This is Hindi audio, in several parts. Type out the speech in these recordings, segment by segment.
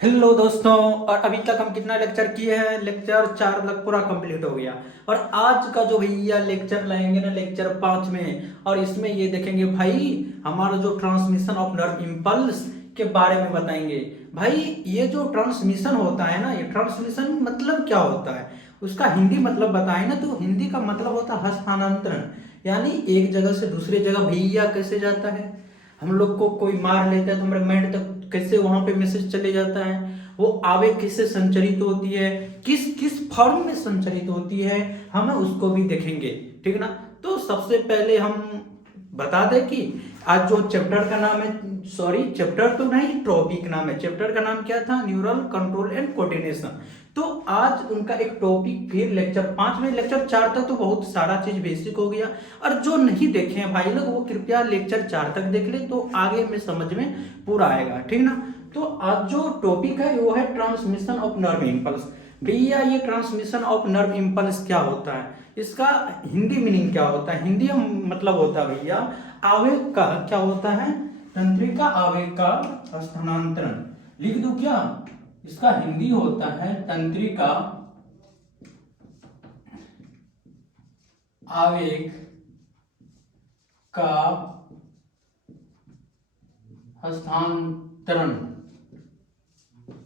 हेलो दोस्तों। और अभी तक हम कितना लेक्चर किए हैं? लेक्चर 4 तक पूरा कंप्लीट हो गया। और आज का जो भैया लेक्चर लाएंगे ना, लेक्चर 5 में, और इसमें ये देखेंगे भाई हमारा जो ट्रांसमिशन ऑफ नर्व इम्पल्स के बारे में बताएंगे। भाई ये जो ट्रांसमिशन होता है ना, ये ट्रांसमिशन मतलब क्या होता है, उसका हिंदी मतलब बताए ना, तो हिंदी का मतलब होता है हस्तांतरण। यानी एक जगह से दूसरी जगह भैया कैसे जाता है। हम लोग को कोई मार लेता है तो हमारे माइंड तक कैसे वहां पे मैसेज चले जाता है, वो आवेग किससे संचरित होती है, किस किस फॉर्म में संचरित होती है, हम उसको भी देखेंगे। ठीक ना। तो सबसे पहले हम बता दें कि आज जो चैप्टर का नाम है, सॉरी चैप्टर तो नहीं, टॉपिक नाम है। चैप्टर का नाम क्या था? Neural control and coordination. तो आज उनका एक टॉपिक फिर लेक्चर 5 में। लेक्चर 4 तक तो बहुत सारा चीज बेसिक हो गया, और जो नहीं देखे हैं भाई लोग वो कृपया लेक्चर 4 तक देख ले, तो आगे में समझ में पूरा आएगा। ठीक ना। तो आज जो टॉपिक है वो है ट्रांसमिशन ऑफ नर्व इम्पल्स। भैया ये ट्रांसमिशन ऑफ नर्व इम्पल्स क्या होता है, इसका हिंदी मीनिंग क्या होता है? हिंदी मतलब होता है भैया आवेग का, क्या होता है? तंत्रिका आवेग का हस्तांतरण। लिख दूं क्या? इसका हिंदी होता है तंत्रिका आवेग का हस्तांतरण।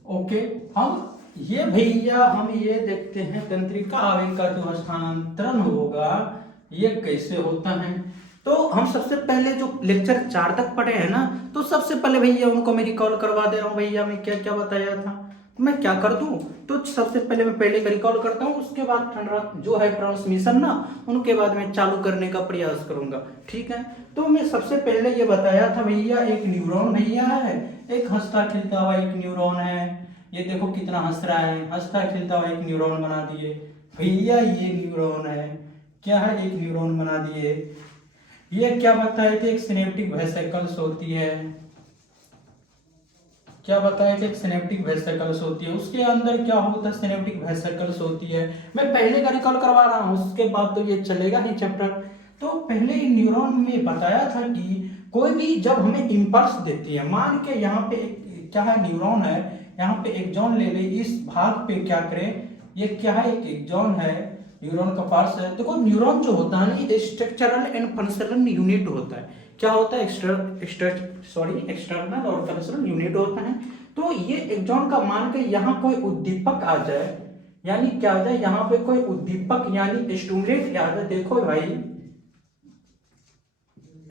ओके। हम ये देखते हैं तंत्रिका आवेग का जो हस्तांतरण होगा ये कैसे होता है। तो हम सबसे पहले जो लेक्चर 4 तक पढ़े हैं ना, तो सबसे पहले भैया उनको मैं रिकॉल करवा दे रहा हूँ। भैया मैं क्या क्या बताया था, तो मैं क्या कर दूं? तो सबसे पहले मैं पहले का रिकॉल करता हूँ, उसके बाद जो है ट्रांसमिशन ना, उनके बाद मैं चालू करने का प्रयास करूंगा। ठीक है। तो मैं सबसे पहले ये बताया था भैया, एक न्यूरॉन भैया है, एक हंसता खिलता हुआ एक न्यूरॉन है। ये देखो कितना हंस रहा है, हंसता खिलता हुआ एक न्यूरॉन बना दिए भैया। ये न्यूरॉन है, क्या है? एक न्यूरॉन बना दिए। ये क्या बताए थे? एक सिनेप्टिक वेसिकल्स होती है। क्या बताया कि एक सिनेप्टिक वेसिकल्स होती है, उसके अंदर क्या होता है? सिनेप्टिक वेसिकल्स होती है। मैं पहले का रिकॉल करवा रहा हूँ, उसके बाद तो ये चलेगा ही चैप्टर। तो पहले न्यूरॉन में बताया था कि कोई भी जब हमें इंपल्स देती है, मान के यहाँ पे एक क्या है, न्यूरॉन है, यहाँ पे एक्सॉन ले ले, इस भाग पे क्या करें, ये क्या है? एक एक्सॉन है, न्यूरॉन का पार्ट्स है। देखो न्यूरॉन जो होता है ना, ये स्ट्रक्चरल एंड फंक्शनल यूनिट होता है। क्या होता है? एक्सटर्नल और फंक्शनल यूनिट होता है। तो ये एक्सॉन का मान के यहाँ कोई उद्दीपक आ जाए, यानी क्या आ जाए, यहाँ पे कोई उद्दीपक यानी स्टिमुलेट आ जाए। देखो भाई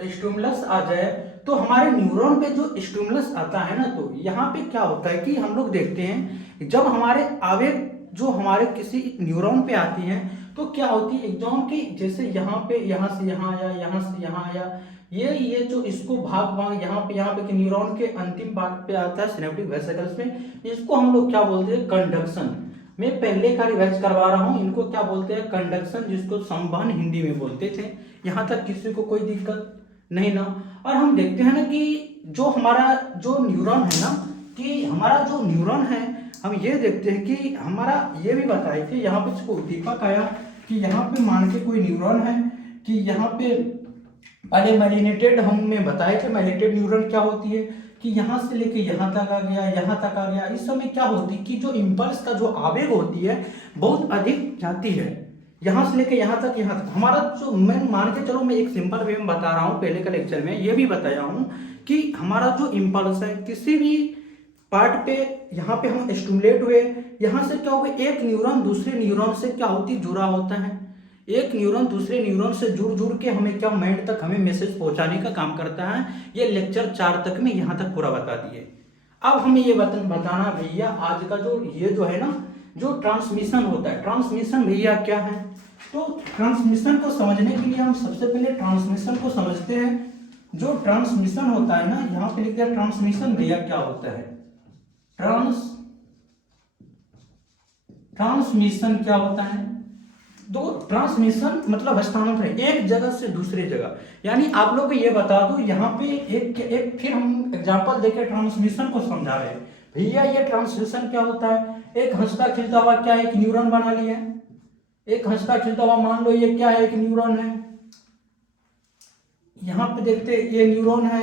स्टिमुलस आ जाए, तो हमारे न्यूरॉन पे जो स्टिमुलस आता है ना, तो यहाँ पे क्या होता है कि हम लोग देखते हैं जब हमारे आवेग जो हमारे किसी न्यूरॉन पे आती हैं, तो क्या होती है एक्सॉन की, जैसे यहाँ पे, यहाँ से यहाँ आया, यहाँ से यहाँ आया, ये जो इसको भाग भाग यहाँ पे कि न्यूरॉन के अंतिम पार्ट पे आता है सिनेप्टिक वेसिकल्स में, इसको हम लोग क्या बोलते हैं? कंडक्शन। मैं पहले का रिवाइज करवा रहा हूँ, इनको क्या बोलते हैं? कंडक्शन, जिसको संवहन हिंदी में बोलते थे। यहाँ तक किसी को कोई दिक्कत नहीं ना। और हम देखते हैं ना कि जो हमारा जो न्यूरॉन है ना, कि हमारा जो न्यूरॉन है, हम ये देखते हैं कि हमारा ये भी बताए कि यहाँ पे इसको उद्दीपक आया कि यहाँ पे मान के कोई न्यूरॉन है कि यहाँ पे पहले माइलिनेटेड, हमें बताए थे माइलिनेटेड न्यूरॉन क्या होती है, कि यहाँ से लेके यहाँ तक आ गया, यहाँ तक आ गया। इस समय क्या होती है कि जो इम्पल्स का जो आवेग होती है बहुत अधिक जाती है, यहाँ से लेके यहाँ तक, यहाँ तक। हमारा जो, मैं मान के चलो, मैं एक सिंपल वे में बता रहा हूँ, पहले का लेक्चर में ये भी बताया हूँ कि हमारा जो इम्पल्स है किसी भी पार्ट पे, यहाँ पे हम स्टिमुलेट हुए, यहाँ से क्या होगा, एक न्यूरॉन दूसरे न्यूरॉन से क्या होती जुड़ा होता है, एक न्यूरॉन दूसरे न्यूरॉन से जुड़ जुड़ के हमें क्या, माइंड तक हमें मैसेज पहुंचाने का काम करता है। ये लेक्चर 4 तक में यहाँ तक पूरा बता दिए। अब हमें ये बताना भैया, आज का जो ये जो है ना, जो ट्रांसमिशन होता है, ट्रांसमिशन भैया क्या है? तो ट्रांसमिशन को समझने के लिए हम सबसे पहले ट्रांसमिशन को समझते हैं। जो ट्रांसमिशन होता है ना, यहाँ पे लिखते हैं ट्रांसमिशन भैया क्या होता है? ट्रांसमिशन क्या होता है? दो, ट्रांसमिशन मतलब हस्तांतरण एक जगह से दूसरे जगह। यानी आप लोग को ये बता दो, यहाँ पे एक एक फिर हम एग्जांपल देके ट्रांसमिशन को समझा रहे हैं। भैया ये ट्रांसमिशन क्या होता है? एक हंसता खिलता हुआ क्या, एक न्यूरॉन बना लिया है, एक हंसता खिलता हुआ मान लो ये क्या है, एक न्यूरॉन है। यहाँ पे देखते ये न्यूरॉन है,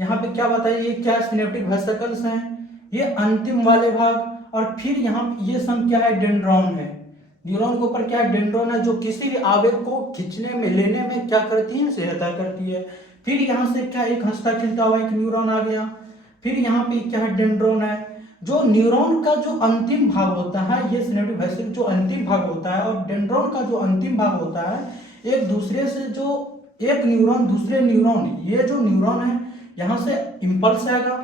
यहाँ पे क्या बताइए, ये क्या सिनेप्टिक वेसिकल्स हैं, ये अंतिम वाले भाग। और फिर यहाँ ये सब क्या है, डेंड्रॉन है। न्यूरॉन के ऊपर क्या है, डेंड्रॉन है, जो किसी भी आवेग को खींचने में लेने में क्या करती है, सहायता करती है। फिर यहाँ से क्या, एक हंसता खिलता हुआ एक न्यूरॉन आ गया। फिर यहाँ पे क्या है, डेंड्रॉन है। जो न्यूरॉन का जो अंतिम भाग होता है, ये सिनेप्टिक वेसिकल जो अंतिम भाग होता है, और डेंड्रॉन का जो अंतिम भाग होता है, एक दूसरे से जो एक न्यूरॉन दूसरे न्यूरॉन, ये जो न्यूरॉन है यहाँ से इंपल्स आएगा,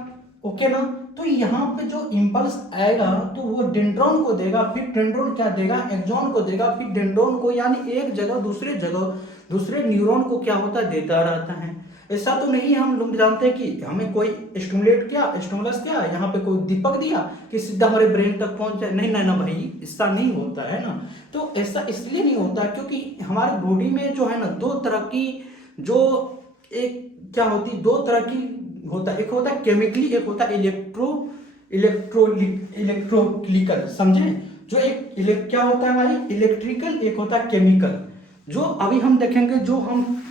ओके ना। तो यहाँ पे जो इंपल्स आएगा तो वो डेंड्रॉन को देगा, फिर डेंड्रॉन क्या देगा, एक्सॉन को देगा, फिर डेंड्रॉन को, यानी एक जगह दूसरे न्यूरॉन को क्या होता है, देता रहता है। ऐसा तो नहीं हम लोग जानते कि हमें कोई स्टिमुलस किया, यहाँ पे कोई दीपक दिया कि सीधा हमारे ब्रेन तक पहुंच जाए, नहीं ना ना भाई, ऐसा नहीं होता है ना। तो ऐसा इसलिए नहीं होता क्योंकि हमारे बॉडी में जो है ना, दो तरह की जो एक क्या होती, दो तरह की होता है, एक होता है केमिकली, एक होता है इलेक्ट्रोलिकल, समझे। जो एक क्या होता है हमारी इलेक्ट्रिकल, एक होता है केमिकल। जो अभी हम देखेंगे, जो हम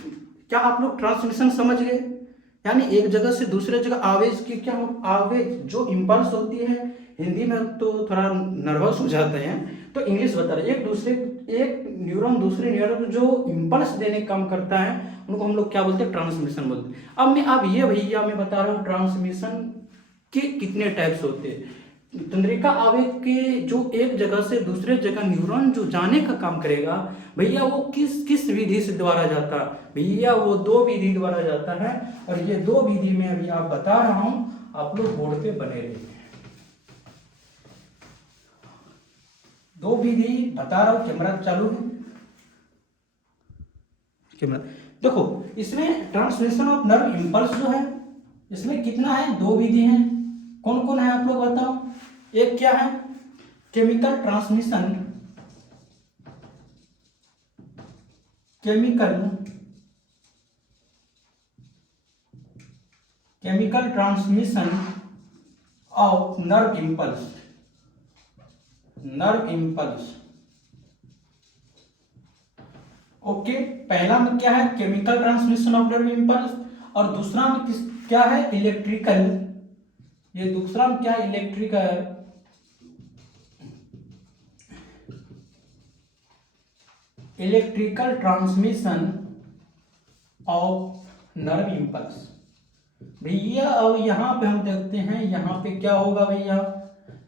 क्या आप लोग ट्रांसमिशन समझ गए, यानी एक जगह से दूसरे जगह आवेश की क्या आवेश जो इंपल्स होती है, हिंदी में तो थोड़ा नर्वस हो जाते हैं तो इंग्लिश बता रहे, एक न्यूरॉन दूसरे न्यूरॉन को जो इंपल्स देने का काम करता है, उनको हम लोग क्या बोलते हैं, ट्रांसमिशन बोलते हैं। अब ये भैया मैं बता रहा हूँ ट्रांसमिशन के कितने टाइप्स होते हैं। तंत्रिका आवेग के जो एक जगह से दूसरे जगह न्यूरॉन जो जाने का काम करेगा भैया, वो किस किस विधि से द्वारा जाता है भैया, वो दो विधि द्वारा जाता है। और ये दो विधि में अभी आप बता रहा हूं, आप लोग बोर्ड पे बने रहिए। दो विधि बता रहा हूं, कैमरा चालू है, कैमरा देखो। इसमें ट्रांसमिशन ऑफ नर्व इंपल्स जो है, इसमें कितना है, दो विधि है। कौन कौन है आप लोग बताओ। एक क्या है, chemical transmission, chemical transmission of nerve impulse. Okay, पहला में क्या है, chemical transmission of nerve impulse, और दूसरा में क्या है, इलेक्ट्रिकल। ये दूसरा में क्या है, electrical transmission of nerve impulse. भैया अब यहाँ पे हम देखते हैं, यहाँ पे क्या होगा भैया,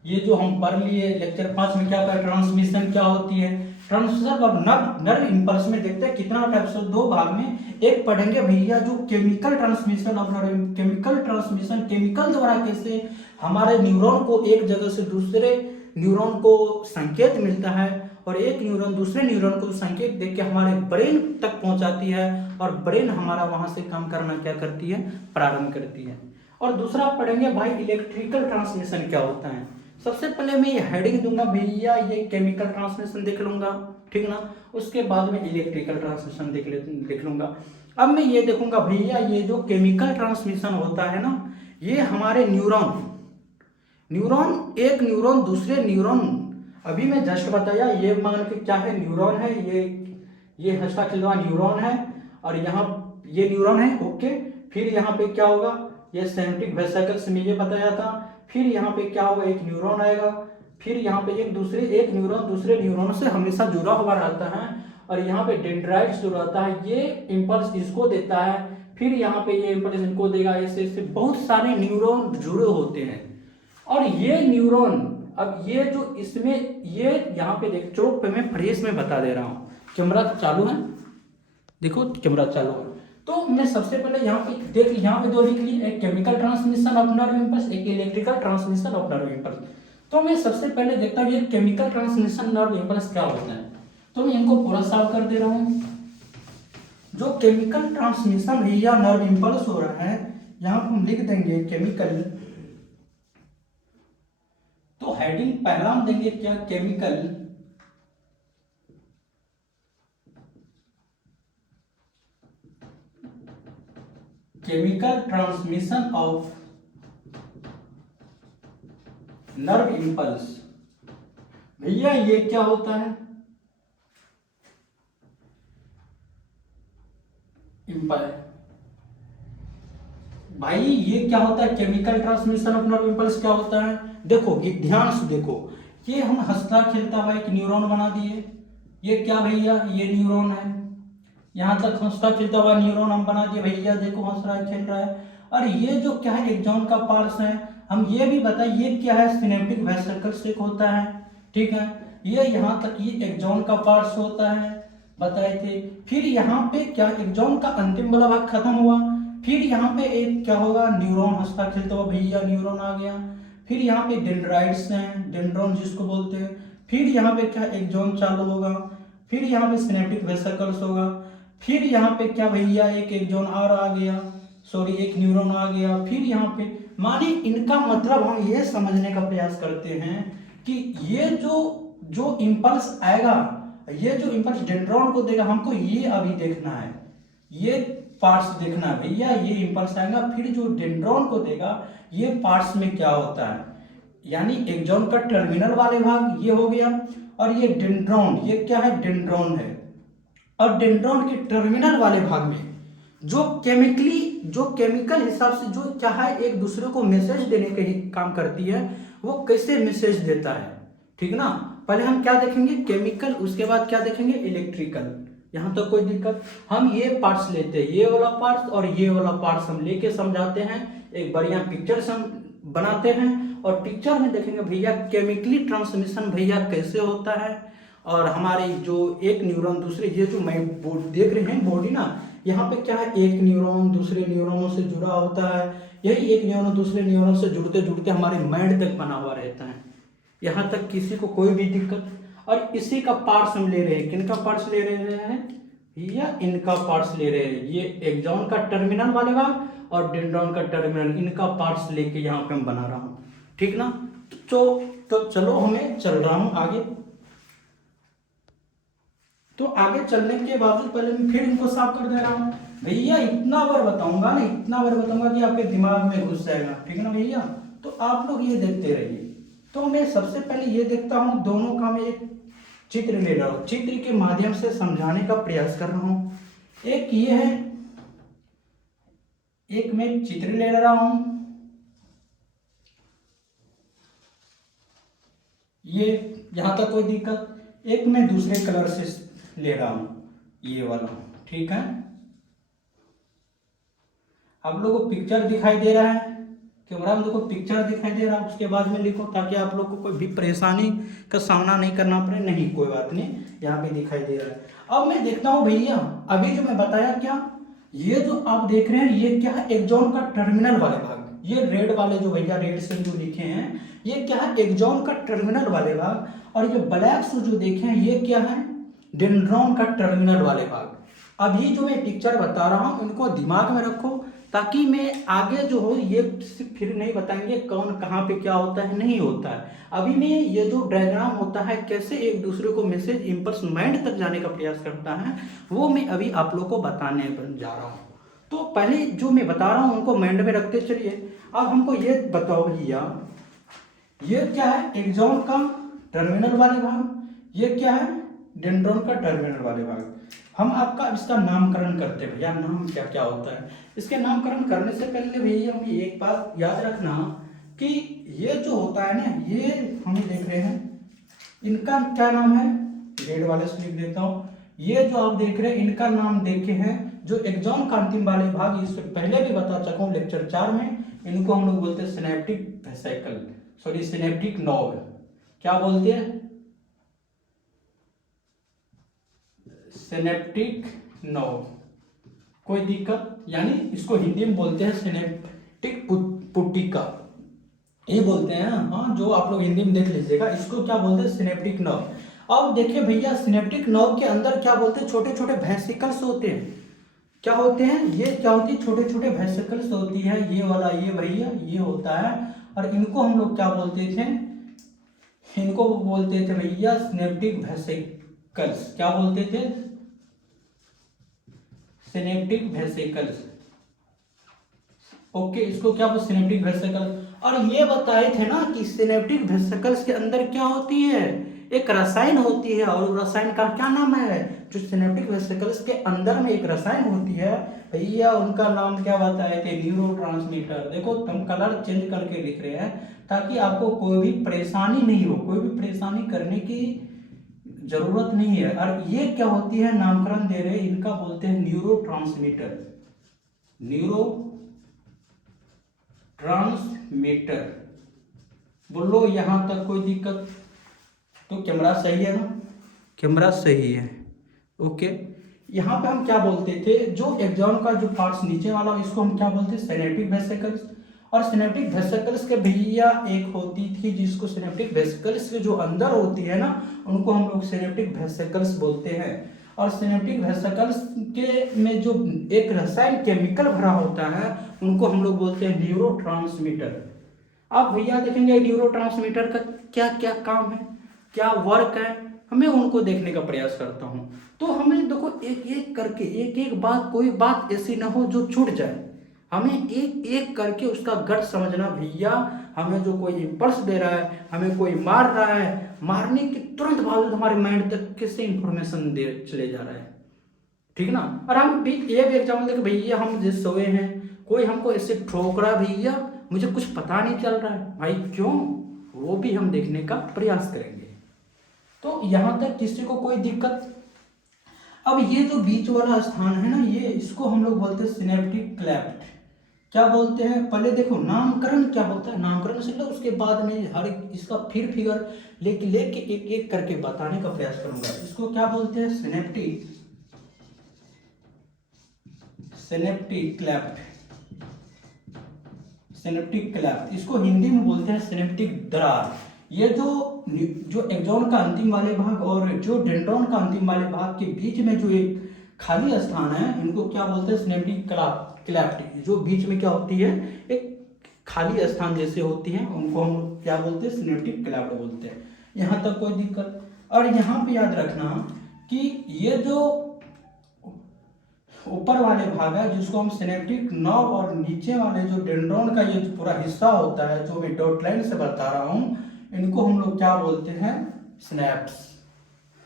ये जो हम पढ़ लिए लेक्चर 5 में क्या होता, ट्रांसमिशन क्या होती है, ट्रांसमिशन ऑफ नर्व इंपल्स में देखते हैं कितना टाइप्स, दो भाग में। एक पढ़ेंगे भैया जो chemical transmission of nerve, chemical द्वारा कैसे हमारे न्यूरॉन को एक जगह से दूसरे न्यूरॉन को संकेत मिलता है, और एक न्यूरॉन दूसरे न्यूरॉन को संकेत देके हमारे ब्रेन तक पहुंचाती है, और ब्रेन हमारा वहां से काम करना क्या करती है, प्रारंभ करती है। और दूसरा पढ़ेंगे भाई इलेक्ट्रिकल ट्रांसमिशन क्या होता है। सबसे पहले मैं ये हेडिंग दूंगा भैया, ये केमिकल ट्रांसमिशन देख लूंगा, ठीक ना। उसके बाद में इलेक्ट्रिकल ट्रांसमिशन देख लूंगा। अब मैं ये देखूंगा भैया, ये जो केमिकल ट्रांसमिशन होता है ना, ये हमारे एक न्यूरॉन दूसरे न्यूरॉन, अभी मैं जस्ट बताया, ये मान के क्या है, न्यूरॉन है, ये हंसता खिलता न्यूरॉन है, और यहाँ ये न्यूरॉन है, ओके। फिर यहाँ पे क्या होगा, ये सिनेप्टिक वेसिकल्स में ये बताया था। फिर यहाँ पे क्या होगा, एक न्यूरॉन आएगा, फिर यहाँ पे एक न्यूरॉन दूसरे न्यूरॉन से हमेशा जुड़ा हुआ रहता है, और यहाँ पे डेंड्राइट्स जो रहता है, ये इम्पल्स इसको देता है, फिर यहाँ पे ये इम्पल्स इनको देगा, ऐसे बहुत सारे न्यूरॉन जुड़े होते हैं। और ये न्यूरॉन, अब ये जो इसमें ये यहाँ पे देख, चौक पे मैं फ्रेश में बता दे रहा हूँ, कैमरा चालू है, देखो कैमरा चालू है। तो मैं सबसे पहले यहाँ पे देख, यहाँ पे दो लिख ली, एक chemical transmission of nerve impulse, एक electrical transmission of nerve impulse. तो मैं सबसे पहले देखता हूँ ये केमिकल ट्रांसमिशन नर्व इंपल्स क्या होता है, तो मैं इनको पूरा साफ कर दे रहा हूँ। जो केमिकल ट्रांसमिशन या नर्व इंपल्स हो रहा है, यहाँ पर हम लिख देंगे केमिकल, तो हेडिंग पहला हम देंगे क्या, chemical transmission of nerve impulse. भैया ये क्या होता है, भाई ये क्या होता है, chemical transmission of nerve impulse क्या होता है, देखो ये ध्यान से देखो, ये हम हंसता खेलता हुआ एक न्यूरॉन बना दिए, ये क्या भैया, ये न्यूरॉन है, यहाँ तक हंसता खेलता हुआ न्यूरॉन हम बना दिए भैया, देखो हंस रहा है खेल रहा है। और ये जो क्या है एक्सॉन का पार्ट्स है, हम ये भी बताएं ये क्या है, सिनेप्टिक वेसिकल्स एक होता है, ठीक है, ये यहाँ तक ये एक्सॉन का पार्ट्स होता है बताए थे। फिर यहाँ पे क्या एक्सॉन का अंतिम वाला भाग खत्म हुआ, फिर यहाँ पे एक क्या होगा, न्यूरॉन हंसता खेलता हुआ भैया न्यूरॉन आ गया, फिर यहाँ पे डेंड्राइट्स हैं, डेंड्रॉन जिसको बोलते हैं, फिर यहाँ पे क्या एक्सॉन चालू होगा, फिर यहाँ पे सिनेप्टिक वेसिकल्स होगा, फिर यहाँ पे क्या भैया एक एक्सॉन और आ गया, सॉरी एक न्यूरॉन आ गया, फिर यहाँ पे माने इनका मतलब हम ये समझने का प्रयास करते हैं कि ये जो जो इम्पल्स आएगा, ये जो इम्पल्स डेंड्रॉन को देगा, हमको ये अभी देखना है, ये पार्ट्स देखना है भैया, ये इम्पल्स आएगा फिर जो डेंड्रॉन को देगा, ये पार्ट्स में क्या होता है, यानी एक्सॉन का टर्मिनल वाले भाग ये हो गया, और ये डेंड्रॉन, ये क्या है, डेंड्रॉन है, और डेंड्रॉन के टर्मिनल वाले भाग में जो केमिकल हिसाब से जो क्या है एक दूसरे को मैसेज देने के काम करती है, वो कैसे मैसेज देता है, ठीक ना। पहले हम क्या देखेंगे, केमिकल, उसके बाद क्या देखेंगे, इलेक्ट्रिकल, यहाँ तो कोई दिक्कत, हम ये पार्ट्स लेते हैं, ये वाला पार्ट्स और ये वाला पार्ट्स हम लेके समझाते हैं, एक बढ़िया पिक्चर हम बनाते हैं, और पिक्चर में देखेंगे भैया केमिकली ट्रांसमिशन भैया कैसे होता है, और हमारे जो एक न्यूरॉन दूसरे, ये जो मैं देख रहे हैं बॉडी ना, यहाँ पे क्या है, एक न्यूरॉन दूसरे न्यूरॉनों से जुड़ा होता है, यही एक न्यूरॉन दूसरे न्यूरॉन से जुड़ते जुड़ते हमारे माइंड तक बना हुआ रहता है, यहाँ तक किसी को कोई भी दिक्कत। और इसी का पार्ट्स हम ले रहे हैं, किन का पार्ट्स ले रहे हैं, या इनका पार्ट्स ले रहे हैं, ये एक्सॉन का टर्मिनल वाले भाग और डेंड्रॉन का टर्मिनल, इनका पार्ट्स लेके यहाँ पे मैं बना रहा हूँ, ठीक ना। तो चलो हमें चल रहा हूँ आगे। तो आगे चलने के बावजूद पहले मैं फिर इनको साफ कर दे रहा हूँ भैया, इतना बार बताऊंगा ना, इतना बार बताऊंगा कि आपके दिमाग में घुस जाएगा, ठीक है ना भैया। तो आप लोग ये देखते रहिए। तो मैं सबसे पहले ये देखता हूँ, दोनों का मैं एक चित्र ले रहा हूँ, चित्र के माध्यम से समझाने का प्रयास कर रहा हूँ। एक ये है, एक मैं चित्र ले रहा हूँ, ये यहां तक कोई दिक्कत, एक मैं दूसरे कलर से ले रहा हूं, ये वाला, ठीक है। आप लोगों को पिक्चर दिखाई दे रहा है, कैमरा में देखो पिक्चर दिखाई दे रहा है, उसके बाद में लिखो ताकि आप लोग को कोई भी परेशानी का सामना नहीं करना पड़े। नहीं कोई बात नहीं, यहाँ पे दिखाई दे रहा है। अब मैं देखता हूँ भैया, अभी जो मैं बताया क्या, ये जो आप देख रहे हैं ये क्या है, एक्सॉन का टर्मिनल वाले भाग, ये रेड वाले जो भैया रेड से जो लिखे हैं ये क्या है, एक्सॉन का टर्मिनल वाले भाग, और ये ब्लैक से जो देखे हैं ये क्या है, डेंड्रॉन का टर्मिनल वाले भाग। अभी जो मैं पिक्चर बता रहा हूँ इनको दिमाग में रखो, ताकि मैं आगे जो हो ये फिर नहीं बताएंगे कौन कहाँ पे क्या होता है, नहीं होता है। अभी मैं ये जो डायग्राम होता है कैसे एक दूसरे को मैसेज इम्पल्स माइंड तक जाने का प्रयास करता है, वो मैं अभी आप लोग को बताने जा रहा हूँ। तो पहले जो मैं बता रहा हूँ उनको माइंड में रखते चलिए। अब हमको ये बताओ भैया, ये क्या है, एक्सॉन का टर्मिनल वाले भाग, ये क्या है, डेंड्रॉन का टर्मिनल वाले भाग। हम आपका इसका नामकरण करते हैं भैया, नाम क्या क्या होता है। इसके नामकरण करने से पहले भैया हम एक बात याद रखना कि ये जो होता है ना, ये हम देख रहे हैं, इनका क्या नाम है, रेड वाले से लिख देता हूँ। ये जो आप देख रहे हैं इनका नाम देखे हैं, जो एक्सॉन का अंतिम वाले भाग, इससे पहले भी बता चुका हूँ लेक्चर 4 में, इनको हम लोग बोलते हैं synaptic vesicle, sorry synaptic knob, क्या बोलते हैं, सिनेप्टिक नॉब। कोई दिक्कत, यानी इसको हिंदी में बोलते हैं सिनेप्टिक पुट्टिका, ये बोलते हैं ना, हाँ जो आप लोग हिंदी में देख लीजिएगा, इसको क्या बोलते हैं, सिनेप्टिक नॉब। अब देखिए भैया, सिनेप्टिक नॉब के अंदर क्या बोलते हैं, छोटे छोटे वेसिकल्स होते हैं। क्या होते हैं, ये क्या होती है, छोटे छोटे वेसिकल्स होती है, ये वाला ये भैया ये होता है, और इनको हम लोग क्या बोलते थे, इनको बोलते थे भैया सिनेप्टिक वेसिकल्स। क्या बोलते थे, सिनेप्टिक वेसिकल्स। ओके, इसको क्या बोलते, सिनेप्टिक वेसिकल। और ये बताए थे ना कि सिनेप्टिक वेसिकल्स के अंदर क्या होती है, एक रसायन होती है, और रसायन का क्या नाम है? जो सिनेप्टिक वेसिकल्स के अंदर में एक रसायन होती है भैया, उनका नाम क्या बताए थे? न्यूरोट्रांसमीटर। देखो हम कलर चेंज करके लिख रहे हैं ताकि आपको कोई भी परेशानी नहीं हो, कोई भी परेशानी करने की जरूरत नहीं है। और ये क्या होती है, नामकरण दे रहे हैं, इनका बोलते हैं न्यूरोट्रांसमीटर। Neuro transmitter. बोलो यहां तक कोई दिक्कत? तो कैमरा सही है ना? कैमरा सही है, ओके। यहाँ पे हम क्या बोलते थे, जो एक्सॉन का जो पार्ट्स नीचे वाला इसको हम क्या बोलते हैं? Synaptic vesicles. और सिनेप्टिक वेसिकल्स के भैया एक होती थी जिसको सिनेप्टिक वेसिकल्स के जो अंदर होती है ना, उनको हम लोग सिनेप्टिक वेसिकल्स बोलते हैं। और सिनेप्टिक वेसिकल्स के में जो एक रसायन केमिकल भरा होता है उनको हम लोग बोलते हैं न्यूरोट्रांसमीटर। अब भैया देखेंगे न्यूरोट्रांसमीटर का क्या क्या काम है, क्या वर्क है, हमें उनको देखने का प्रयास करता हूं। तो हमें देखो एक एक करके, एक एक बात, कोई बात ऐसी ना हो जो छूट जाए। हमें एक एक करके उसका गट समझना भैया। हमें जो कोई इम्पल्स दे रहा है, हमें कोई मार रहा है, मारने के तुरंत बावजूद हमारे माइंड तक किससे इंफॉर्मेशन दे चले जा रहा है, ठीक ना। और हम भी ये भी एग्जाम्पल देखे भैया, हम जिस सोए हैं, कोई हमको ऐसे ठोक रहा भैया, मुझे कुछ पता नहीं चल रहा है भाई, क्यों? वो भी हम देखने का प्रयास करेंगे। तो यहां तक किसी को कोई दिक्कत? अब ये जो बीच वाला स्थान है ना, ये इसको हम लोग बोलते हैं सिनेप्टिक क्लेफ्ट। क्या बोलते हैं? पहले देखो नामकरण क्या होता है, नामकरण से लो, उसके बाद में हर एक इसका फिर फिगर लेके लेके एक एक करके बताने का प्रयास करूंगा। इसको क्या बोलते हैं? Synaptic, synaptic cleft. Synaptic cleft, इसको हिंदी में बोलते हैं सिनेप्टिक दरार। ये जो एक्सॉन का अंतिम वाले भाग और जो डेंड्रॉन का अंतिम वाले भाग के बीच में जो एक खाली स्थान है, इनको क्या बोलते हैं? Synaptic cleft. जो बीच में क्या होती है, एक खाली स्थान जैसे होती है, उनको हम क्या बोलते हैं? सिनेप्टिक क्लेफ्ट बोलते हैं। यहाँ तक कोई दिक्कत? और यहाँ पे याद रखना कि ये जो ऊपर वाले भाग है जिसको हम सिनेप्टिक नर्व, और नीचे वाले जो डेंड्रॉन का ये जो पूरा हिस्सा होता है जो मैं डॉट लाइन से बता रहा हूँ, इनको हम लोग क्या बोलते हैं? सिनेप्स।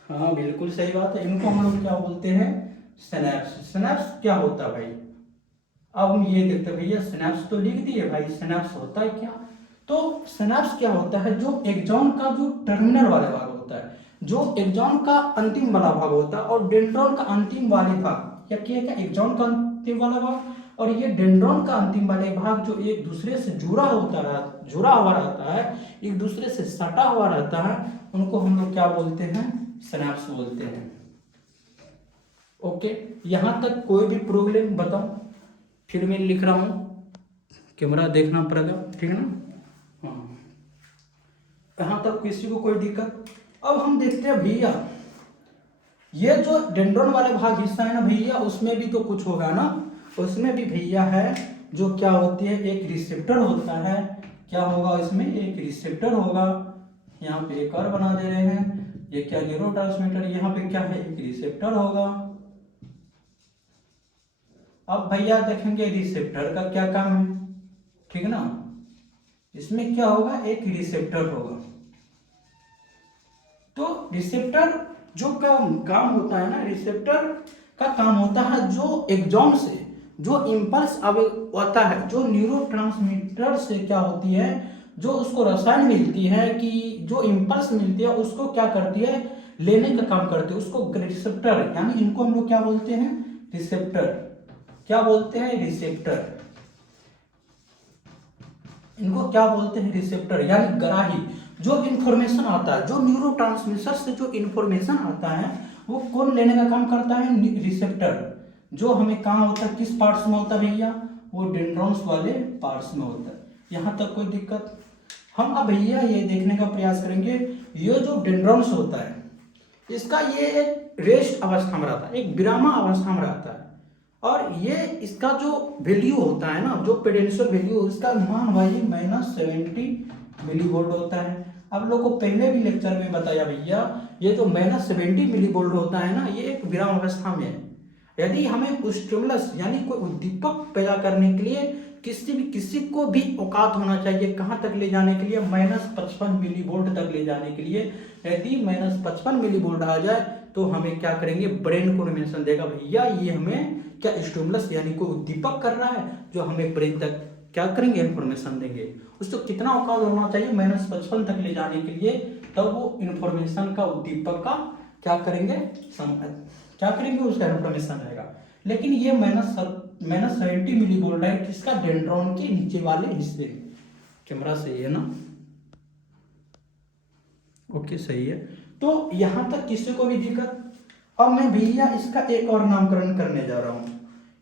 हाँ बिल्कुल सही बात है, इनको हम लोग क्या बोलते हैं? सिनेप्स। सिनेप्स क्या होता है भाई? अब हम ये देखते हैं भैया, सिनेप्स तो लिख दिए भाई, सिनेप्स होता है क्या? तो सिनेप्स क्या होता है? जो एक्सॉन का जो टर्मिनल वाला भाग होता है, जो एक्सॉन का अंतिम वाला भाग होता है, और डेंड्रॉन का अंतिम वाले भाग, या क्या एक्सॉन का अंतिम वाला भाग और ये डेंड्रॉन का अंतिम वाले भाग जो एक दूसरे से जुड़ा हुआ रहता है, एक दूसरे से सटा हुआ रहता है, उनको हम लोग क्या बोलते हैं? सिनेप्स बोलते हैं। ओके, यहां तक कोई भी प्रॉब्लम बताओ? फिर मैं लिख रहा हूं, कैमरा देखना पड़ेगा, ठीक है ना? हाँ, यहां तक किसी को कोई दिक्कत? अब हम देखते हैं भैया, ये जो डेंड्रॉन वाले भाग हिस्सा है ना भैया, उसमें भी तो कुछ होगा ना। उसमें भी भैया है जो क्या होती है? एक रिसेप्टर होता है। क्या होगा इसमें? एक रिसेप्टर होगा। यहाँ पे एक और बना दे रहे हैं, ये क्या? न्यूरोट्रांसमीटर। यहाँ पे क्या है? एक रिसेप्टर होगा। अब भैया देखेंगे रिसेप्टर का क्या काम है, ठीक है ना। इसमें क्या होगा? एक रिसेप्टर होगा। तो रिसेप्टर जो काम होता है ना, रिसेप्टर का काम होता है जो एक्सॉन से जो इम्पल्स आता है, जो न्यूरोट्रांसमीटर से क्या होती है, जो उसको रसायन मिलती है, कि जो इम्पल्स मिलती है उसको क्या करती है? लेने का काम करती है, उसको रिसेप्टर, यानी इनको हम लोग क्या बोलते हैं? रिसेप्टर। क्या बोलते हैं? रिसेप्टर। इनको क्या बोलते हैं? रिसेप्टर, यानी ग्राही। जो इंफॉर्मेशन आता है, जो न्यूरोट्रांसमीटर से जो इंफॉर्मेशन आता है, वो कौन लेने का काम करता है? रिसेप्टर। जो हमें कहाँ होता है? किस पार्ट्स में होता है भैया? वो डेंड्रॉन्स वाले पार्ट्स में होता है। यहाँ तक कोई दिक्कत? हम अब भैया ये देखने का प्रयास करेंगे, ये जो डेंड्रॉन्स होता है, इसका ये एक रेस्ट अवस्था में रहता है, एक विरामा अवस्था में रहता है। और ये इसका जो वैल्यू होता है ना, जो पोटेंशियल वैल्यू, उसका मान भाई -70 मिलीवोल्ट होता है। आप लोग को पहले भी लेक्चर में बताया भैया, ये जो -70 मिलीवोल्ट होता है ना, ये एक विराम अवस्था में है। यदि हमें स्टिमुलस यानी कोई उद्दीपक पैदा करने के लिए किसी को भी औकात होना चाहिए कहाँ तक ले जाने के लिए, -55 मिली वोल्ट तक ले जाने के लिए। यदि -55 मिली वोल्ट आ जाए तो हमें क्या करेंगे, ब्रेन को इन्फॉर्मेशन देगा, भैया ये हमें क्या स्टिमुलस यानी कोई उद्दीपक कर रहा है, जो हमें ब्रेन तक क्या करेंगे, इन्फॉर्मेशन देंगे। उसको कितना औकात होना चाहिए, -55 तक ले जाने के लिए, तब वो इन्फॉर्मेशन का, उद्दीपक का क्या करेंगे, उसका इन्फॉर्मेशन रहेगा। लेकिन ये -70 मिली वोल्ट है किसका, डेंड्रॉन के नीचे वाले हिस्से। कैमरा सही है ना, ओके सही है। तो यहां तक किसी को भी दिक्कत। अब मैं भैया इसका एक और नामकरण करने जा रहा हूं।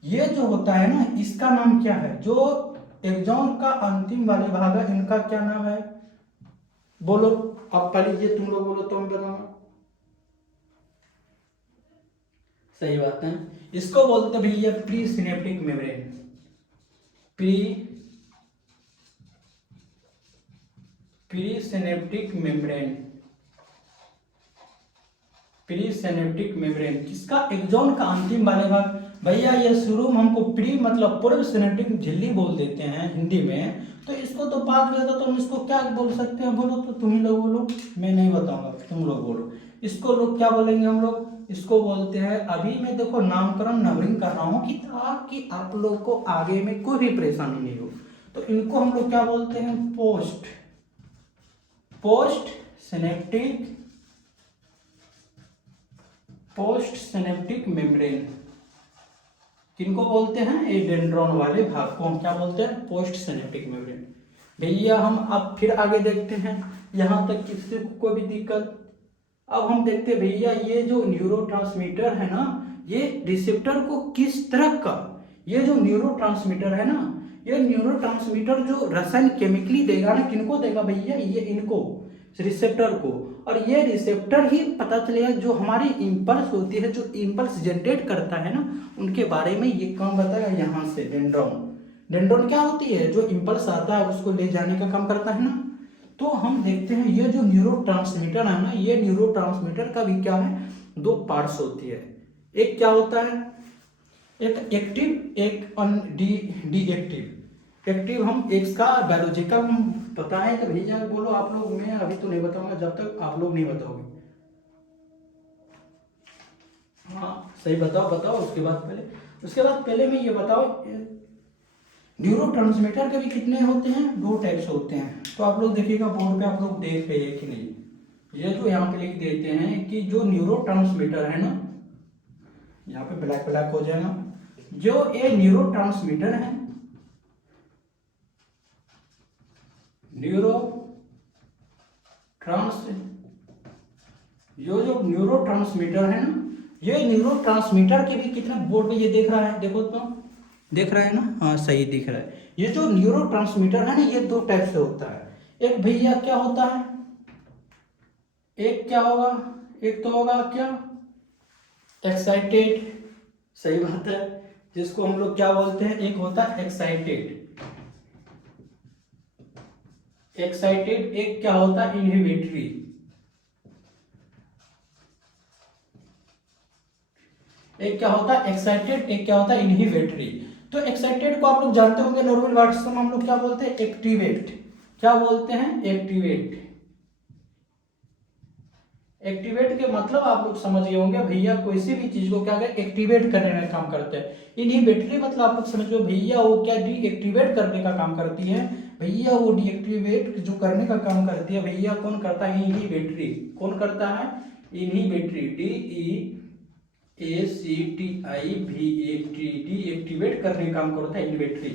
ये जो होता है ना, इसका नाम क्या है, जो एक्सॉन का अंतिम वाले भाग है, इनका क्या नाम है, बोलो आप पहले, ये तुम लोग बोलो तो मैं बताऊंगा। सही बात है, इसको बोलते हैं भैया pre synaptic membrane. Pre synaptic membrane किसका, एक्सॉन का अंतिम वाले भाग। भैया ये शुरू में हमको प्री मतलब पूर्व सिनेप्टिक झिल्ली बोल देते हैं हिंदी में, तो इसको तो बाद में तो हम इसको क्या बोल सकते हैं, बोलो तो, तुम ही लोग बोलो, मैं नहीं बताऊंगा, तुम लोग बोलो। इसको लोग क्या बोलेंगे, हम लोग इसको बोलते हैं, अभी मैं देखो नामकरण नंबरिंग कर रहा हूँ कि ताकि आप लोग को आगे में कोई भी परेशानी नहीं हो। तो इनको हम लोग क्या बोलते हैं, पोस्ट सिनेप्टिक मेम्ब्रेन। किनको बोलते हैं, ये डेंड्रॉन वाले भाग को हम क्या बोलते हैं, पोस्ट सिनेप्टिक मेम्ब्रेन। भैया हम अब फिर आगे देखते हैं, यहां तक किसी को कोई भी दिक्कत। अब हम देखते हैं भैया ये जो न्यूरोट्रांसमीटर है ना, ये रिसेप्टर को किस तरह का, ये जो न्यूरोट्रांसमीटर है ना, ये न्यूरोट्रांसमीटर जो रसायन केमिकली देगा ना, किनको देगा भैया, ये इनको रिसेप्टर को। और ये रिसेप्टर ही पता चलेगा जो हमारी इम्पल्स होती है, जो इम्पल्स जनरेट करता है ना, उनके बारे में ये काम बताएगा। यहाँ से डेंड्रॉन क्या होती है, जो इम्पल्स आता है उसको ले जाने का काम करता है ना। तो हम देखते हैं ये जो न्यूरोट्रांसमीटर है ना, ये न्यूरोट्रांसमीटर का भी क्या है, दो पार्ट्स होती है। एक क्या होता है, एक एक्टिव, एक डीएक्टिव। एक्टिव हम इसका बायोलॉजिकल हम बताएं तो भैया बोलो आप लोग, मैं अभी तो नहीं बताऊंगा जब तक आप लोग नहीं बताओगे। हाँ सही बताओ, उसके बाद पहले मैं ये बताओ, न्यूरोट्रांसमीटर के भी कितने होते हैं, दो टाइप्स होते हैं। तो आप लोग देखिएगा बोर्ड पे, आप लोग देख रहे हैं कि नहीं, ये जो यहाँ पे लिख देते हैं कि जो न्यूरोट्रांसमीटर है ना, यहाँ पे ब्लैक हो जाएगा, जो ये न्यूरोट्रांसमीटर है, जो न्यूरोट्रांसमीटर है ना, ये न्यूरोट्रांसमीटर के भी कितने बोर्ड पे ये देख रहा है, देखो तो देख रहा है ना, हाँ सही दिख रहा है। ये जो न्यूरोट्रांसमीटर है ना, ये दो टाइप से होता है। एक भैया क्या होता है, एक क्या होगा, एक तो होगा क्या, एक्साइटेड, सही बात है, जिसको हम लोग क्या बोलते हैं, एक होता है एक्साइटेड, एक क्या होता है इनहिबिटरी। एक क्या होता है एक्साइटेड, एक क्या होता है इनहिबिटरी। तो एक्साइटेड को आप लोग जानते होंगे, नॉर्मल वर्ड्स में हम लोग क्या बोलते हैं, एक्टिवेट। क्या बोलते हैं, एक्टिवेट के मतलब आप लोग समझ गए होंगे भैया, कोई सी भी चीज को क्या एक्टिवेट करने में काम करते हैं। इनहिबिटरी मतलब आप लोग समझ गए भैया, वो क्या डीएक्टिवेट करने का काम करती है भैया, वो डीएक्टिवेट जो करने का काम करती है भैया, कौन करता है, इनहिबिटरी। कौन करता है, इनहिबिटरी, डीएक्टिवेट करने का काम करता है इनहिबिटरी।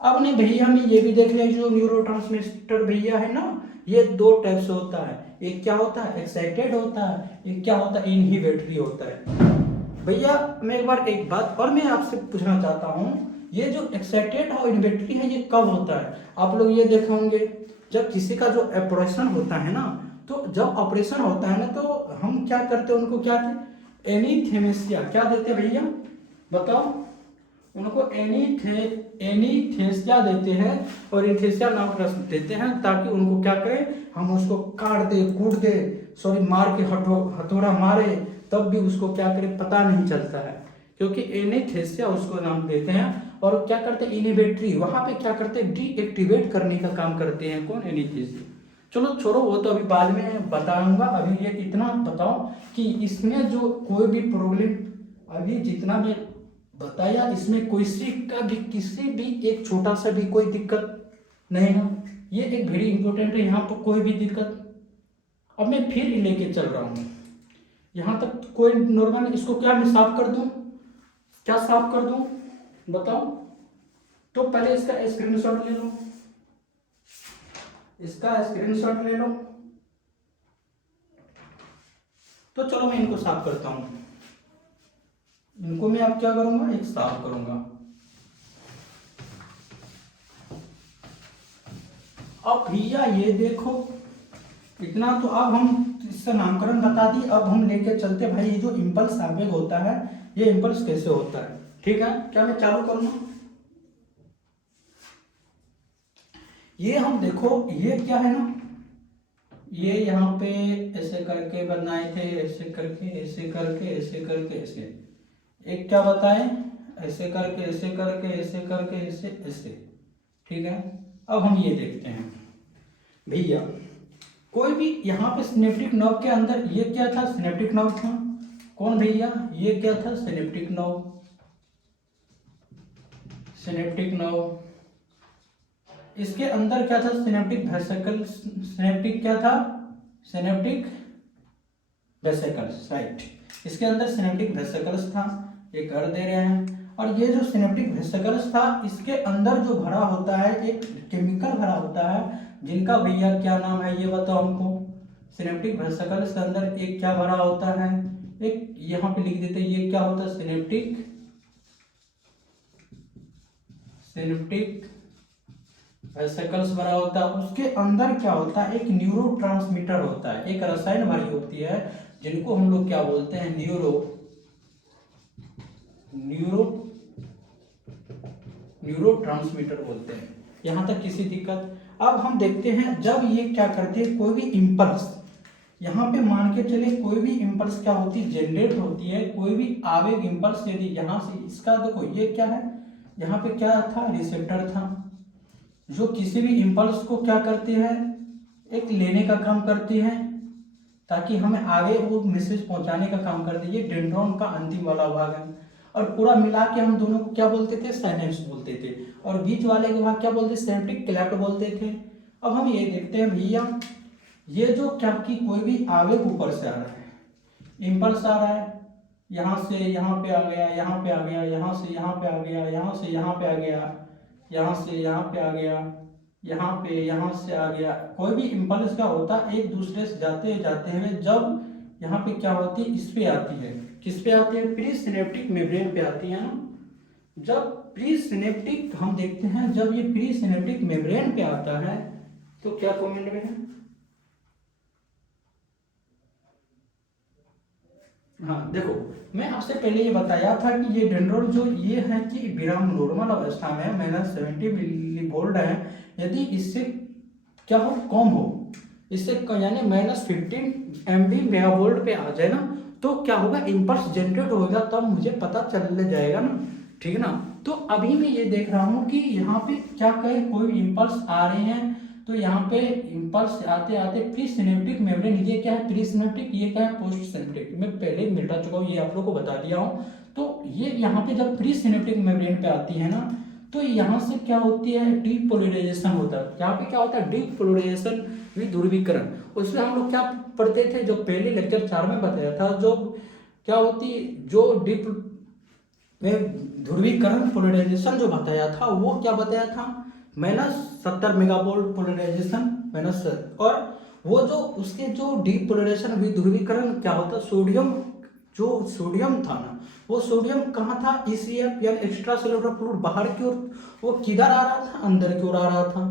अब ने भैया हमें ये भी देख लिया, जो न्यूरोट्रांसमीटर भैया है ना, ये दो टाइप से होता है। एक क्या होता है, एक्साइटेड होता है, एक क्या होता है, इनहिबिटरी होता है। भैया मैं एक बात और मैं आपसे पूछना चाहता हूँ, ये जो एक्साइटेड और इनहिबिटरी है, ये कब होता है। आप लोग ये देखे होंगे, जब किसी का जो ऑपरेशन होता है ना, तो जब ऑपरेशन होता है ना, तो हम क्या करते हैं, उनको क्या एनीस्थेसिया क्या देते हैं भैया, बताओ, उनको एनीस्थेसिया देते हैं, और एनीस्थेसिया नाम का देते हैं, ताकि उनको क्या करें, हम उसको काट दे, कूट दे, मार के हथौड़ा मारे, तब भी उसको क्या करें, पता नहीं चलता है। क्योंकि एनेस्थेसिया उसको नाम देते हैं। और क्या करते हैं, इनिवेटरी, वहां पे क्या करते हैं, डीएक्टिवेट करने का काम करते हैं। कौन, एनेस्थेसिया। चलो छोड़ो, वो तो अभी बाद में बताऊंगा। अभी ये इतना बताओ कि इसमें जो कोई भी प्रॉब्लम अभी जितना भी बताया, इसमें किसी भी एक छोटा सा भी कोई दिक्कत नहीं ना। ये एक वेरी इंपॉर्टेंट है, यहाँ पर कोई भी दिक्कत। अब मैं फिर लेके चल रहा हूँ यहाँ तक, कोई नॉर्मल, इसको क्या मैं साफ कर दूं, क्या साफ कर दूं बताओ। तो पहले इसका स्क्रीनशॉट ले लो, इसका स्क्रीनशॉट ले लो। तो चलो मैं इनको साफ करता हूं, इनको मैं अब क्या करूंगा, एक साफ करूंगा। अब भैया ये देखो, इतना तो अब हम इसका नामकरण बता दी। अब हम लेके चलते भाई, ये जो इम्पल्स आवेग होता है, ये इम्पल्स कैसे होता है। ठीक है, क्या मैं चालू करूँ। ये हम देखो, ये क्या है ना, ये यहाँ पे ऐसे करके बनाए थे, ऐसे करके, ऐसे करके, ऐसे करके, ऐसे। एक क्या बताए, ऐसे करके, ऐसे करके, ऐसे करके, ऐसे ऐसे। ठीक है, अब हम ये देखते हैं भैया, कोई भी यहाँ पे सिनेप्टिक नर्व के अंदर ये क्या था, सिनेप्टिक नर्व था। कौन भैया, ये क्या था, सिनेप्टिक नर्व, सिनेप्टिक नर्व। इसके अंदर क्या था, सिनेप्टिक वेसिकल, सिनेप्टिक क्या था, सिनेप्टिक वेसिकल्स, राइट। इसके अंदर सिनेप्टिक वेसिकल्स था, ये कर दे रहे हैं। और ये जो सिनेप्टिक वेसिकल्स था, इसके अंदर जो भरा होता है, एक केमिकल भरा होता है, जिनका भैया क्या नाम है, ये बताओ हमको। सिनेप्टिक वेसिकल्स के अंदर एक क्या भरा होता है, एक यहाँ पे लिख देते हैं, ये क्या होता है, सिनेप्टिक वेसिकल्स भरा होता है। उसके अंदर क्या होता है, एक न्यूरोट्रांसमीटर होता है, एक रसायन भरी होती है, जिनको हम लोग क्या बोलते हैं, न्यूरोट्रांसमीटर बोलते हैं। यहां तक किसी दिक्कत। अब हम देखते हैं, जब ये क्या करते हैं, कोई भी इम्पल्स, यहाँ पे मान के चले, कोई भी इम्पल्स क्या होती है, जनरेट होती है। कोई भी आवेग इम्पल्स यदि यहाँ से, इसका देखो ये क्या है, यहाँ पे क्या था, रिसेप्टर था, जो किसी भी इम्पल्स को क्या करते हैं, एक लेने का काम करते हैं, ताकि हमें आगे वो मैसेज पहुंचाने का काम करते हैं। ये डेंड्रॉन का अंतिम वाला भाग है। और पूरा मिला के हम दोनों को क्या बोलते थे, साइनेप्स बोलते थे। और बीच वाले के भाग क्या बोलते, सिनेप्टिक क्लेफ्ट बोलते थे। अब हम ये देखते हैं भैया, ये जो क्या कि कोई भी आवेग ऊपर से आ रहा है, इम्पल्स आ रहा है, यहाँ से यहाँ पे आ गया, यहाँ पे आ गया, यहाँ से यहाँ पे आ गया, यहाँ से यहाँ पे आ गया, यहाँ से यहाँ पे आ गया, यहाँ पे यहाँ से आ गया। कोई भी इम्पल्स क्या होता है, एक दूसरे से जाते हुए जब यहाँ पे क्या होती है, इस पे आती है, किस पे आती है, प्री सिनेप्टिक मेम्ब्रेन पे आती है ना। जब प्री सिनेप्टिक, हम देखते हैं जब ये प्री सिनेप्टिक मेम्ब्रेन पे आता है, तो क्या कमेंट में है, हाँ देखो, मैं आपसे पहले ये बताया था कि ये डेंड्रोन जो ये है कि विराम नॉर्मल अवस्था में -70 मिली वोल्ट है। यदि इससे क्या हो, कम हो, इससे यानी -15 MV मेगा वोल्ट पे आ जाए ना, तो क्या होगा, इम्पल्स जनरेट होगा, तब मुझे पता चल जाएगा ना। ठीक ना। तो अभी मैं ये देख रहा हूँ कि यहाँ पे क्या कहे, कोई इम्पल्स आ रहे हैं, तो यहाँ पे इम्पल्स आते आते प्री सिनेप्टिक मेम्ब्रेन, ये क्या है, प्री सिनेप्टिक, ये क्या है, पोस्ट सिनेप्टिक। मैं पहले ही मिटा चुका हूँ, ये आप लोग को बता दिया हूँ। तो ये यहाँ पे जब प्री सिनेप्टिक मेम्ब्रेन पे आती है ना, तो यहाँ से क्या होती है, डीपोलराइजेशन होता है। यहाँ पे क्या होता है, डीपोलराइजेशन, विध्रुवीकरण। उसमें हम लोग क्या पढ़ते थे, जो पहले लेक्चर 4 में बताया था, जो क्या होती, जो डीप में ध्रुवीकरण पोलराइजेशन जो बताया था, वो क्या बताया था, -70 मेगावोल्ट पोलराइजेशन माइनस। और वो जो उसके जो डीपोलराइजेशन विध्रुवीकरण क्या होता, सोडियम, जो सोडियम था ना, वो सोडियम कहाँ था, ECF यानी एक्स्ट्रा सेलुलर फ्लूइड, बाहर की ओर, वो किधर आ रहा था, अंदर की ओर आ रहा था।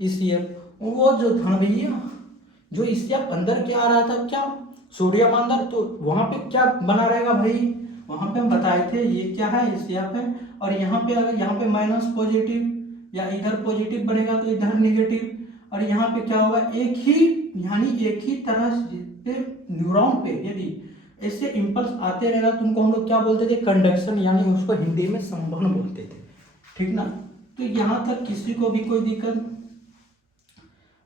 ECF वो जो था भैया, जो ECF अंदर क्या आ रहा था, क्या सोडियम अंदर, तो वहां पे क्या बना रहेगा भाई, वहां पे हम बताए थे, ये क्या है, ECF है। और यहाँ पे अगर यहाँ पे माइनस पॉजिटिव, या इधर पॉजिटिव बनेगा तो इधर नेगेटिव। और यहाँ पे क्या होगा, एक ही यानी एक ही तरह से न्यूरॉन पे, यदि ऐसे इम्पल्स आते रहेगा तो उनको हम लोग क्या बोलते थे, कंडक्शन, यानी उसको हिंदी में संवहन बोलते थे, ठीक ना। तो यहाँ तक किसी को भी कोई दिक्कत,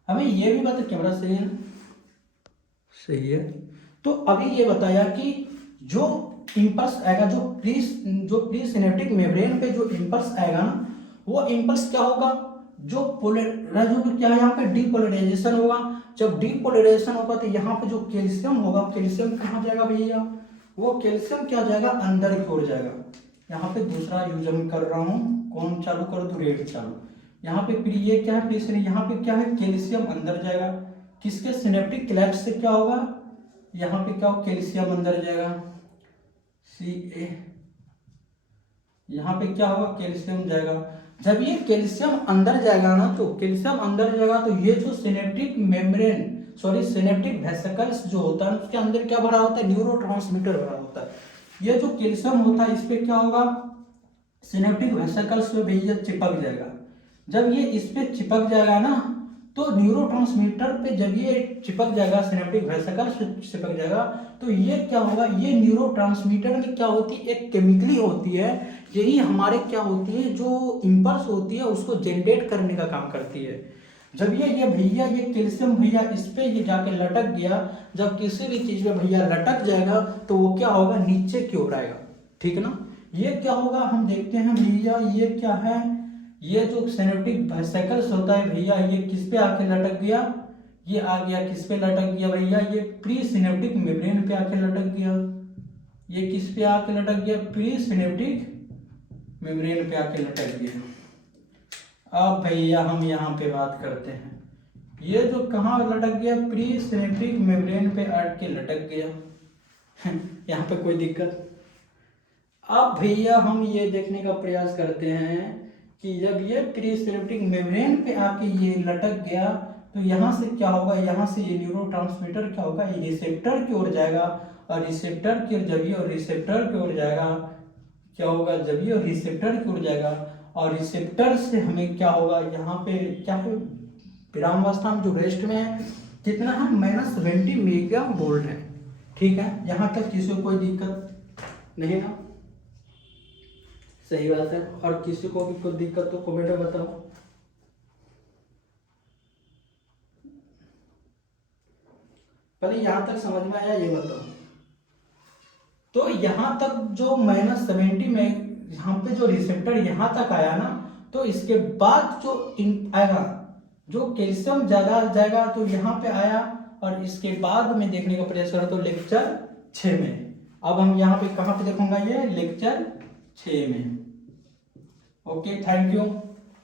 हमें ये भी बता, कैमरा सही है ना, सही है। तो अभी ये बताया कि जो इम्पल्स आएगा, जो प्री सिनेप्टिक मेम्ब्रेन पे जो इम्पल्स आएगा ना, वो इम्पल्स क्या होगा, जो पोलराइज क्या है, यहाँ पे डीपोलराइजेशन होगा। जब डीपोलराइजेशन होगा तो यहाँ पे जो कैल्शियम होगा, कैल्शियम कहाँ जाएगा भैया, वो कैल्शियम क्या जाएगा, अंदर की ओर जाएगा। यहाँ पे दूसरा यूज हम कर रहा हूँ, कौन चालू कर दूं, रेड चालू। यहाँ पे फिर ये क्या है, प्री, यहाँ पे क्या है, कैल्शियम अंदर जाएगा। किसके, सिनेप्टिक क्लैप्स से क्या होगा, यहाँ पे क्या हो, कैल्शियम अंदर जाएगा, Ca, यहाँ पे क्या होगा, कैल्शियम जाएगा। जब ये कैल्शियम अंदर जाएगा ना, तो कैल्शियम अंदर जाएगा तो ये जो synaptic membrane, sorry synaptic vesicles जो होता है उसके अंदर क्या भरा होता है, न्यूरोट्रांसमीटर भरा होता है। ये जो कैल्शियम होता है इस पे क्या होगा, सिनेप्टिक वेसिकल्स पे भैया चिपक जाएगा। जब ये इस पे चिपक जाएगा ना, तो न्यूरोट्रांसमीटर पे जब ये चिपक जाएगा, सिनेप्टिक वेसिकल्स पे चिपक जाएगा, तो ये क्या होगा, ये न्यूरोट्रांसमीटर में क्या होती है, एक केमिकली होती है, यही हमारे क्या होती है, जो इम्पल्स होती है उसको जनरेट करने का काम करती है। जब ये भैया ये कैल्शियम भैया इस पे ये जाके लटक गया, जब किसी भी चीज पे भैया लटक जाएगा तो वो क्या होगा, नीचे की ओर आएगा, ठीक ना। ये क्या होगा, हम देखते हैं भैया, ये क्या है, ये जो सिनेप्टिक वेसिकल्स होता है भैया, ये किस पे आके लटक गया, ये आ गया किस पे लटक गया भैया, ये प्री सिनेप्टिक मेम्ब्रेन पे आके लटक गया। ये किस पे आके लटक गया, प्री सिनेप्टिक मेम्ब्रेन पे आके लटक गया। अब भैया हम यहाँ पे बात करते हैं, ये जो कहाँ लटक गया, प्री सिनेप्टिक मेम्ब्रेन पे आके लटक गया। यहाँ पे कोई दिक्कत। अब भैया हम ये देखने का प्रयास करते हैं कि जब ये प्री सिनेप्टिक मेम्ब्रेन पे आके ये लटक गया तो यहाँ से क्या होगा, यहाँ से ये न्यूरोट्रांसमीटर क्या होगा, ये रिसेप्टर की ओर जाएगा, और रिसेप्टर की जब ये और रिसेप्टर की ओर जाएगा क्या होगा, जब ये और रिसेप्टर की ओर जाएगा, और रिसेप्टर से हमें क्या होगा, यहाँ पे क्या है, विरामावस्था में जो रेस्ट में है कितना है, -70 मेगा वोल्ट है, ठीक है। यहाँ तक किसी को कोई दिक्कत नहीं ना, सही बात है। और किसी को भी कोई दिक्कत तो कमेंट में बताओ। पहले यहां तक समझ में आया, ये बताओ। तो यहां तक जो -70 में यहाँ पे जो रिसेप्टर यहां तक आया ना, तो इसके बाद जो आएगा, जो कैल्शियम ज्यादा जाएगा तो यहाँ पे आया, और इसके बाद में देखने का प्रयास करा तो लेक्चर 6 में। अब हम यहाँ पे कहाँ पे देखूंगा, ये लेक्चर 6 में। Okay, thank you.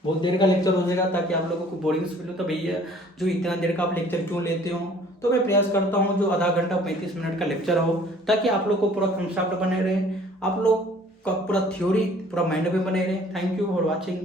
बहुत देर का लेक्चर हो जाएगा ताकि आप लोगों को बोरिंग फील हो, तो भैया जो इतना देर का आप लेक्चर क्यों लेते हो, तो मैं प्रयास करता हूँ जो आधा घंटा 35 मिनट का लेक्चर हो, ताकि आप लोग को पूरा कंसेप्ट बने रहे, आप लोग का पूरा थ्योरी पूरा माइंड में बने रहे। Thank you for watching.